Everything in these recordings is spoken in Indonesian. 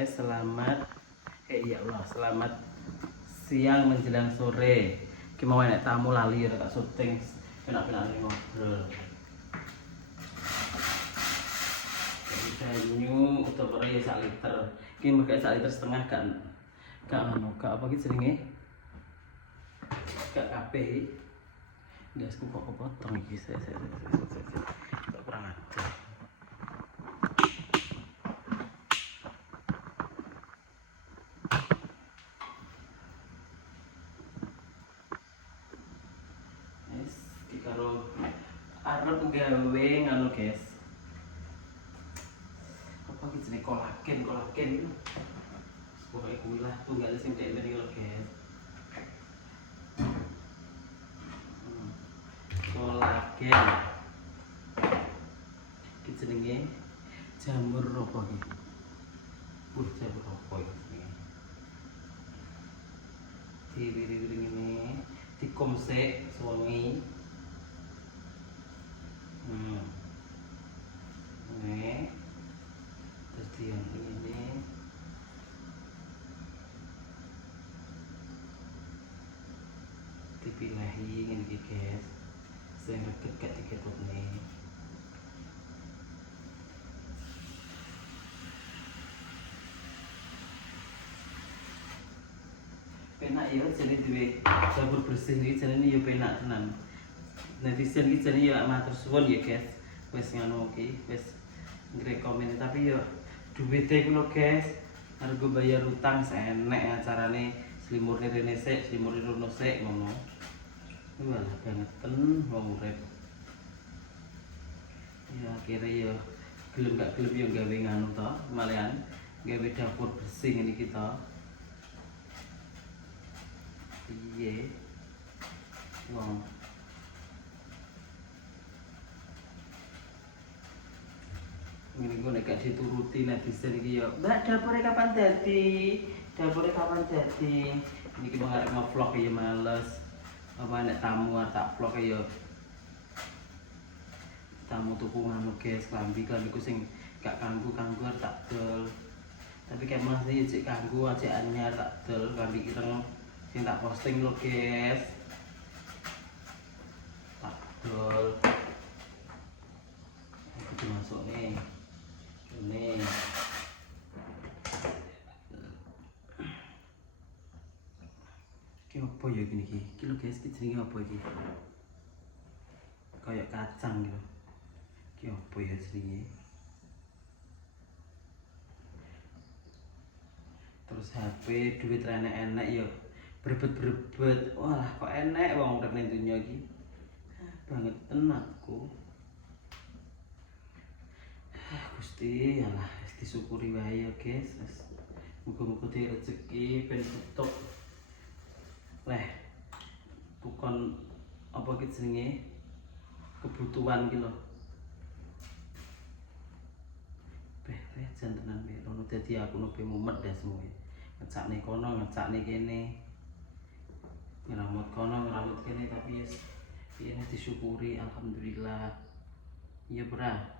guys, ya Allah, selamat siang menjelang sore. Ki mau enek tamu lali ya tak syuting, kena-kena ngobrol. Banyu utawa ya 1 liter. Ki mbek 1,5 liter kan. Gak apa ki jenenge? Gak kabeh. Ndasku kok kepotong iki. Tak kurang ajar. Karo arep gawe ngono guys. Apa iki jenenge kolagen itu. Pokoke kuwi lah tunggal sing dek iki lho guys. Kolagen. Iki jenenge jamur apa iki? Jamur apa iki? Diwiring ini dikomsek suami. Ini terus yang ini dipilahi ini guys, sing reget gak diketutne. Penak ya jadi duwe dapur bersih iki jenenge ya penak tenan. Netizen iki jenenge ya matur suwun ya guys. Wis ngono iki, wis ngrekomen tapi ya duwite ku lho guys. Arep bayar utang senek acarane slimurne rene sik, slimurne rono sik ngono. Walah bangeten wong urip. Ya akhirnya ya gelem gak gelem ya gawe nganu to, malian gawe dapur bersih ngene iki to. Piye? Wong ini gue nek gak dituruti netizen iki ya. Mbak dapure kapan dadi? Dapure kapan dadi? Niki mau arep nge-vlog ya males. Apa nek tamu tak vlog ya. Tamu tuku ngono guys, klambi-klambiku sing gak kanggo tak dol. Tapi kayak masih cek kanggo aja anyar tak dol klambi ireng sing tak posting lho guys. Tak dol. Iki masuk nih. Ini apa ya gini ki? Iki lho guys, iki jenenge apa iki? Kayak kacang gitu. Iki apa ya jenenge? Terus HP duit enek-enek ya berebet-berebet. Wah, kok enek wong urip ning dunya iki. Banget tenatku. Gusti, alah disyukuri wae ya guys. Muga-muga di rezeki ben tutup. Leh. Bukan apa ki jenenge? Kebutuhan ki lho. Jan tenan iki ono dadi aku nopo mumet dah semua. Ngecakne kono, ngecakne kene. Ngeramut kono, ngeramut kene tapi yes ini disyukuri alhamdulillah. Iya, Bra.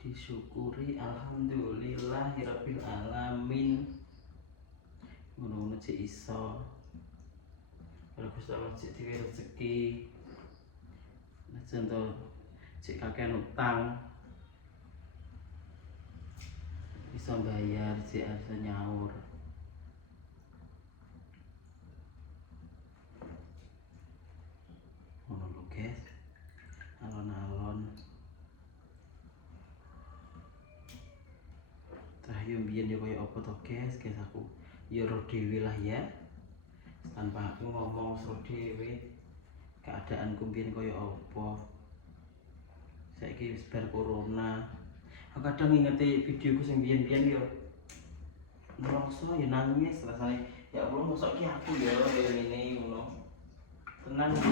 Disyukuri alhamdulillahirabbil alamin. Ngono-ngono cek iso. Kalau Gusti Allah cek diwe rezeki. Najan to cek kakean utang. Bisa bayar cek asa nyaur. Ngono lho guys. Alon-alon. Yo mbiyen yo koyo apa to guys aku yo roh dhewe lah ya. Tanpa aku ngomong roh dhewe keadaanku mbiyen koyo apa. Saiki wis bar corona. Aku kadang ngingeti videoku sing mbiyen-mbiyen yo ngrasa yo nangis rasane. Ya Allah mosok ki aku yo kaya ngene ngono. Tenan iki.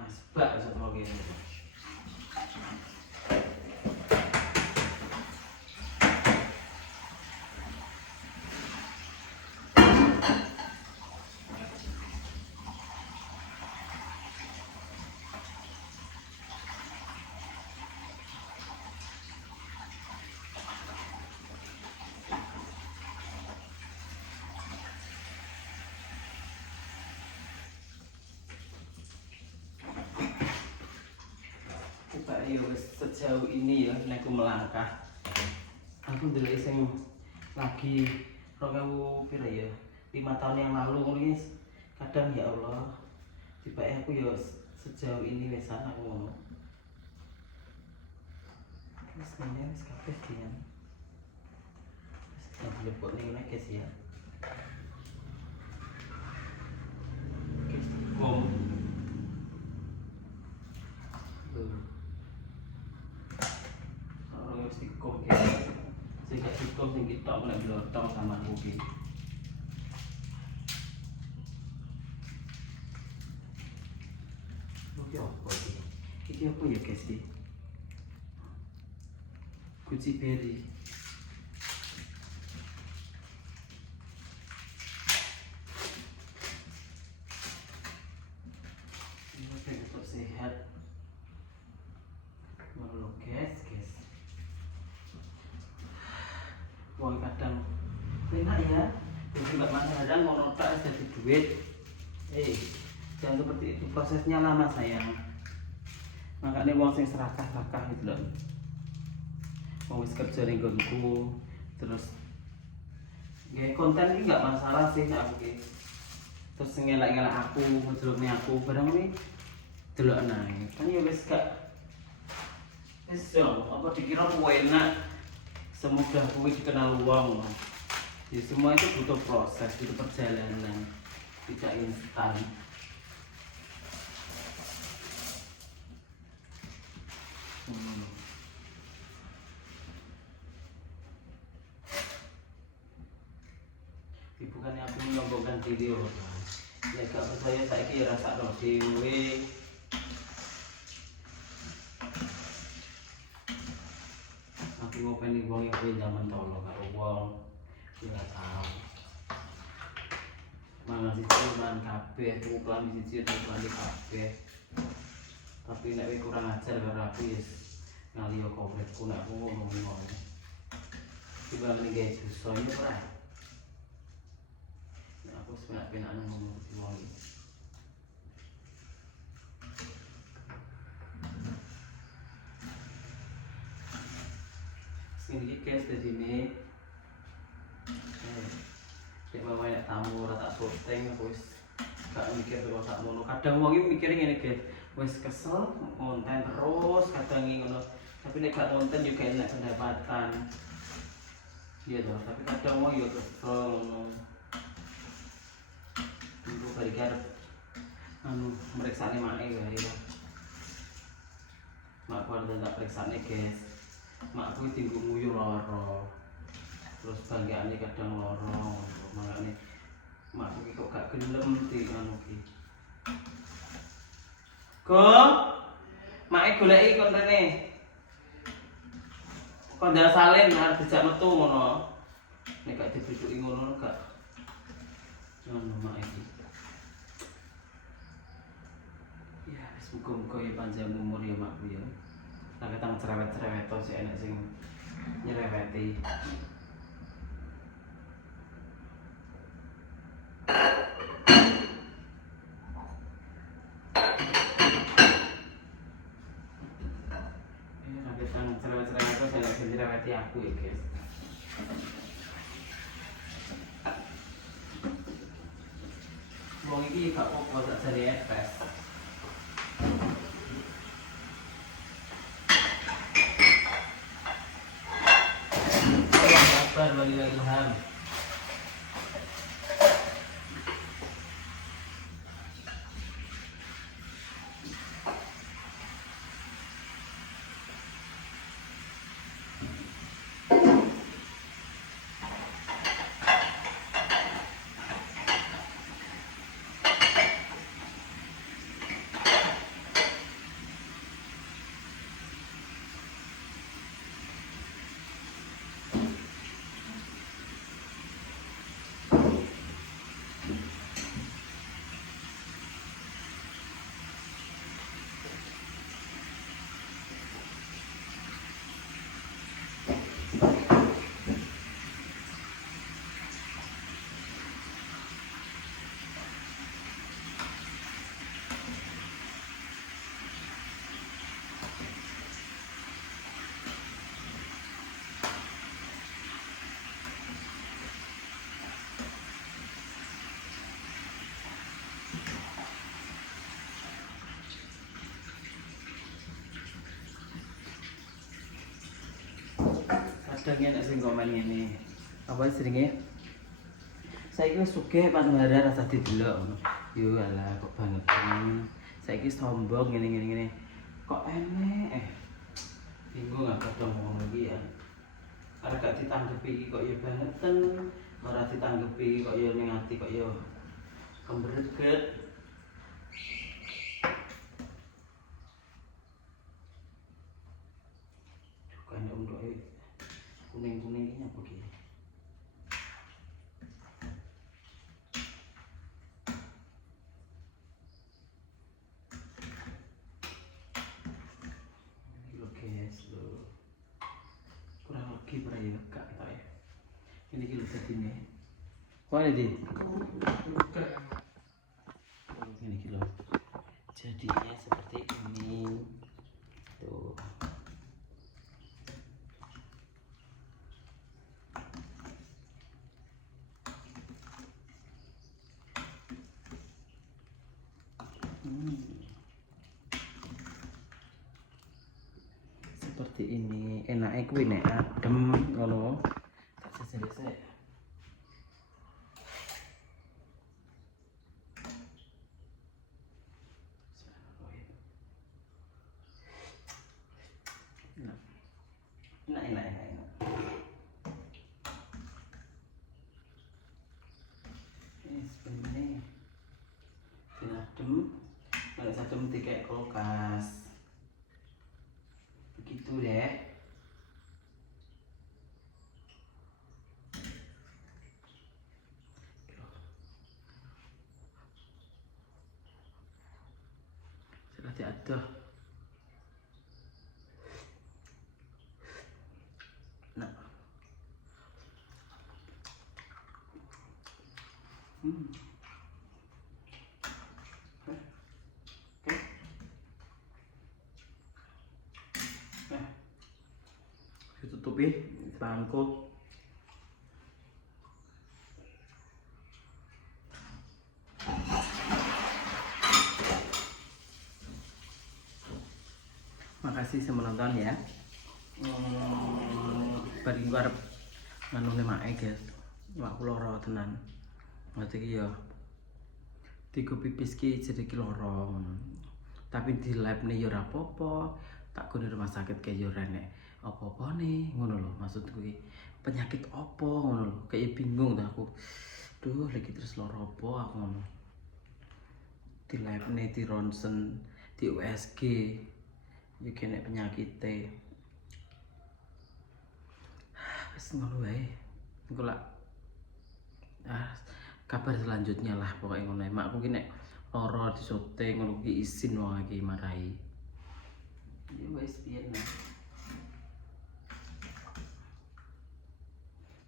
Asbak sapa ngene. sejauh ini ya nek aku melangkah aku ndelok sing lagi 2000 pira ya 5 tahun yang lalu ngono kadang ya Allah tiba aku ya sejauh ini wesan aku ngono wis ngene wis kabeh dian wis lebok ning nek guys ya kom orang mesti kom guys sing gak cukup sing kita mulai blotong sama kopi iki apa ya guys iki Gucci berry ini untuk sehat malu guys wong kadang enak ya jadi mbak mas kadang mau notak jadi duit jangan seperti itu prosesnya lama sayang makanya wong sing serakah-rakah gitu loh mau wis kerja ning nggonku terus nggak konten ini nggak masalah sih aku ki terus ngelak-ngelak aku ngejeluknya aku barang ini delok nae kan ya wis gak wis apa dikira enak semoga aku dikenal wong ya semua itu butuh proses butuh perjalanan tidak instan bukannya aku menyombongkan diri ya gak percaya saya kira rasa roh dewe aku ngopeni wong yang punya zaman tolo karo wong ya tau mangan siji mangan kabeh tukang siji tukang kabeh tapi nek kurang ajar karo aku ya ngaliyo kompletku nek aku ngomong tiba ngene guys soalnya ora aku sebenarnya pengen ngomong semua ini sini guys di sini kayak mau banyak tamu rata syuting aku gak mikir terus sak mono kadang wong iki mikir ngene guys wis kesel konten terus kadang ngono tapi nek gak konten juga enak pendapatan iya toh tapi kadang wong yo kesel ngono ibu barigar meriksane make wae ya mak kuwi tak periksane guys makku tinggu nguyuh lara terus banggaane kadang lara makane makku ki kok gak gelem di anu ki make goleki kontene kondal salin arep dijak metu ngono nek gak dibujuki ngono gak ngono mak iki ya wis muga-muga ya panjang umur ya makku ya tak ketang cerewet-cerewet to sik enek sing nyereweti cerewet-cerewet to sik enek sing nyereweti aku ya guys wong iki gak apa-apa sak jane efes Akbar walil ilham kadang enak sing komen ngene. Apa jenenge? Saiki wis sugih Panwara rasa didelok ngono. Yo alah kok banget. Saiki sombong ngene. Kok enek. Bingung aku dong ngomong iki ya. Ora gak ditanggepi iki kok ya bangeten. Ora ditanggepi kok ya ning ati kok ya kembreget. Kan untuk kuning-kuning ini apa gitu? Kurang lagi ya kak kita ya. Ini kilo jadinya. Wah ini ini kilo. Jadinya seperti ini. Tuh. Seperti ini enaknya kuwi nek adem ngono tak jajal. Enak. Ini sebenarnya adem, kalau adem kayak kulkas. Begitu deh. Sudah diadoh. Nah. Ditutupi bangku. Makasih sudah menonton ya. Bari gua arep nganune mae guys. Aku lara tenan. Ngerti iki ya. Tiga pipis ki jadi ki lara. Tapi di lab nih ya ora apa-apa. Tak gone rumah sakit kayak ya ora nek apa-apa nih ngono lho. Maksudku ki penyakit apa ngono lho. Kayak bingung dah aku. Duh, lagi terus lara apa aku ngono. Di lab nih di ronsen, di USG. Ya kene penyakite. Wis ngono wae. Engko lak kabar selanjutnya lah pokoknya ngono. Makku ki nek lara disoting ngono ki izin wong iki marahi. Ya wis piye nah.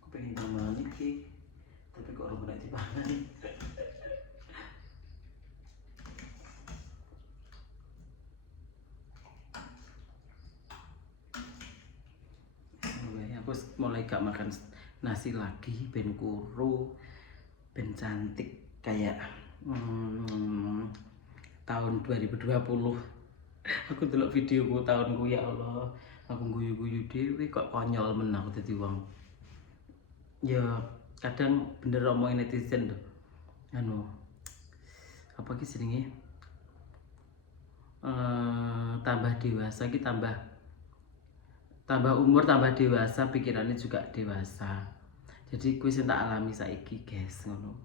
Aku pengen mangan iki. Tapi kok ora kena dipangan. Aku mulai gak makan nasi lagi, ben kuru, ben cantik kayak tahun 2020. Aku delok videoku tahunku ya Allah, aku guyu-guyu dhewe kok konyol men aku dadi wong. Ya kadang bener omongin netizen tuh. Anu apa ki jenenge? Tambah dewasa ki tambah umur tambah dewasa, pikirannya juga dewasa. Jadi kuwi sing tak alami saiki guys ngono.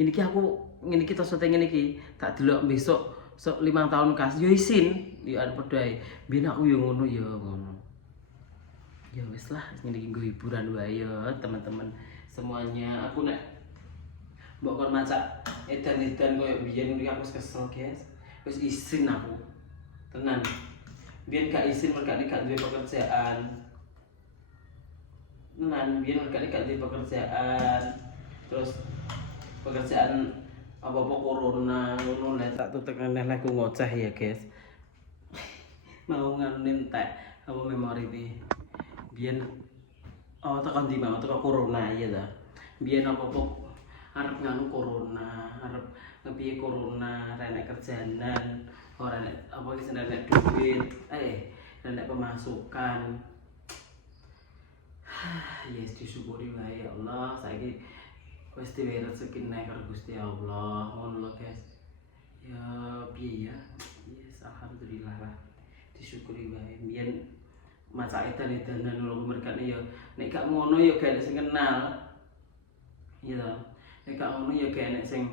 Ngene iki aku ngene iki tos ngene iki tak delok besok 5 tahun kas yo isin yo arep padha ae. Biyen aku yo ngono yo ngono. Ya wis lah ngene iki nggo hiburan wae ya teman-teman semuanya. Aku nek mbok kon maca edan-edan koyo biyen iki aku kesel guys. Wis isin aku. Tenan. Biyen gak izin mereka gak duwe pekerjaan. Tenan, biyen mereka gak duwe pekerjaan. Terus pekerjaan apa-apa corona ngono lah tak tutuk neh ku ngoceh ya guys. Mau nganunin entek apa memori iki. Biyen tekan di mau tekan corona ya ta. Biyen apa-apa arep nganu corona, arep ngepiye corona, renek kerjaanan. Orang apa ki nek duit, nek pemasukan. Yes, disyukuri wae ya Allah. Saiki wis diwe rezeki nek karo Gusti Allah. Ngono lho, guys. Ya piye ya? Yes, alhamdulillah lah. Disyukuri wae. Biyen masa edan-edanan nulung merkane ya nek gak ngono ya gak enek sing kenal. Iya toh. Nek gak ngono ya gak enek sing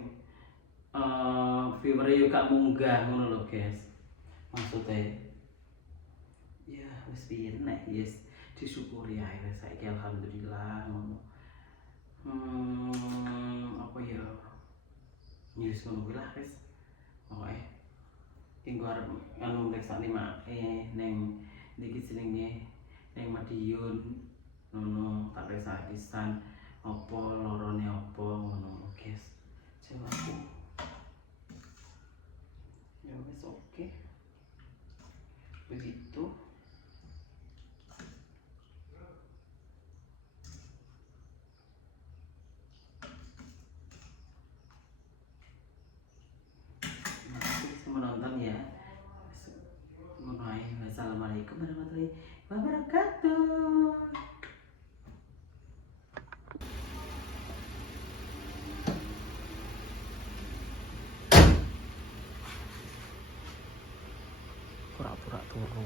viewer ya gak munggah ngono lho, guys. Maksudnya ya wis piye nek yes disyukuri ae saiki alhamdulillah ngono. Apa ya? News ngono kuwi lah wis. Pokoke ing arep anu mriksani make ning niki jenenge ning Madiun ngono tak periksa pisan apa lorone apa ngono guys. Jawabku. Ya wis oke. Begitu. Menonton ya. Wassalamualaikum warahmatullahi wabarakatuh. Pura-pura turu.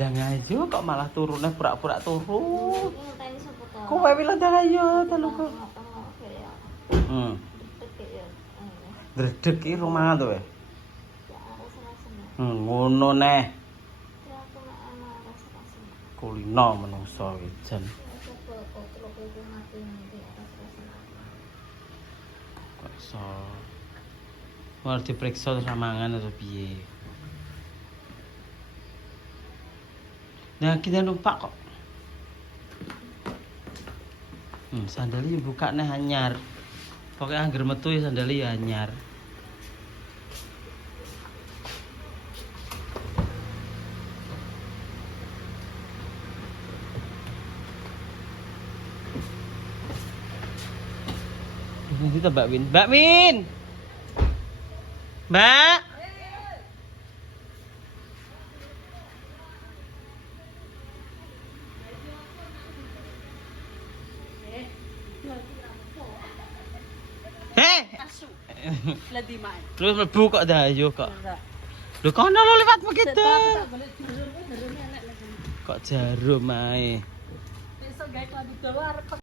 Dangayo kok malah turunnya pura-pura turu. Kowe bilang dangayo telu kok. Dredeg iki rumangan to, we. Ngono neh. Kulino menungso iki jan. Kok iso. Mau diperiksa terus mangan atau piye? Nah, kita numpak kok. Sandali buka nih anyar. Pokoknya angger metu ya sandali ya anyar. Kita Mbak Win. Mbak Win. Mbak. Ladiman. Terus mlebu kok dayo kok. Lho kono lho lewat begitu. Kok jarum ae. Besok gawe klambi dawa arep